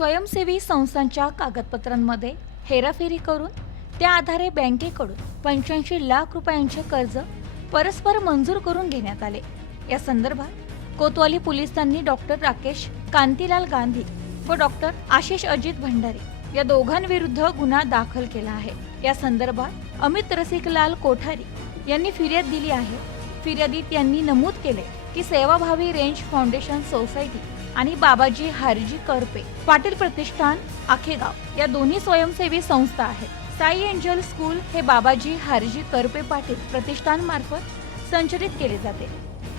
स्वयंसेवी संस्थांच्या कागदपत्रांमध्ये हेराफेरी करून त्या आधारे बँकेकडून पंच्याऐंशी लाख रुपयांचे कर्ज परस्पर मंजूर करून घेण्यात आले. या संदर्भात कोतवाली पोलिसांनी डॉक्टर राकेश कांतीलाल गांधी व डॉक्टर आशिष अजित भंडारी या दोघांविरुद्ध गुन्हा दाखल केला आहे. या संदर्भात अमित रसिकलाल कोठारी यांनी फिर्याद दिली आहे. फिर्यादीत यांनी नमूद केले की सेवाभावी रेंज फाउंडेशन सोसायटी आणि बाबाजी हारजी करपे पाटील प्रतिष्ठान आखेगाव या दोन्ही स्वयंसेवी संस्था आहेत. साई एंजल स्कूल हे बाबाजी हारजी करपे पाटील प्रतिष्ठान मार्फत संचलित केले जाते.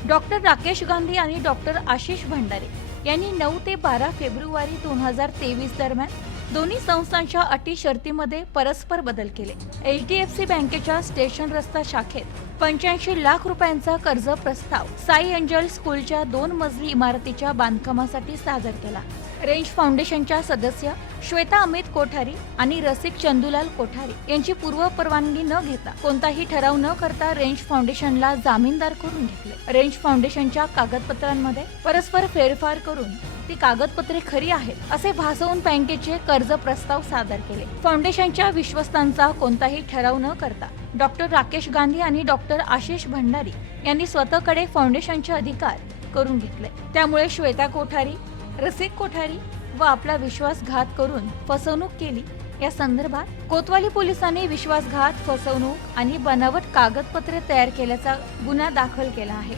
डॉक्टर राकेश गांधी आणि डॉक्टर आशिष भंडारे यांनी नऊ ते बारा फेब्रुवारी दोन हजार तेवीस दरम्यान दोन्ही संस्थांच्या अटी शर्तीमध्ये परस्पर बदल केले. एच डी एफ सी बँकेच्या स्टेशन रस्ता शाखेत पंच्याऐंशी लाख रुपयांचा कर्ज प्रस्ताव साई एंजल स्कूलच्या दोन मजली इमारतीच्या बांधकामासाठी सादर केला. रेंज फाउंडेशनच्या सदस्य श्वेता अमित कोठारी आणि रसिक चंदुलाल कोठारी यांची पूर्व परवानगी न घेता कोणताही ठराव न करता रेंज फाउंडेशनला जामीनदार करून घेतले. रेंज फाउंडेशनच्या कागदपत्रांमध्ये परस्पर फेरफार करून ती कागदपत्रे खरी आहेत असे भासवून बँकेचे कर्ज प्रस्ताव सादर केले. फाउंडेशनच्या विश्वस्तांचा कोणताही ठराव न करता डॉक्टर राकेश गांधी आणि डॉक्टर आशिष भंडारी यांनी स्वतःकडे फाउंडेशनचे अधिकार करून घेतले. त्यामुळे श्वेता कोठारी रसिक कोठारी व आपला विश्वासघात करून फसवणूक केली. या संदर्भात कोतवाली पोलिसांनी विश्वासघात फसवणूक आणि बनावट कागदपत्रे तयार केल्याचा गुन्हा दाखल केला आहे.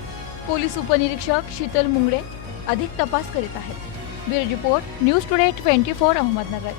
पोलीस उपनिरीक्षक शीतल मुंगडे अधिक तपास करीत आहेत. Bureau report news today twenty four Ahmednagar.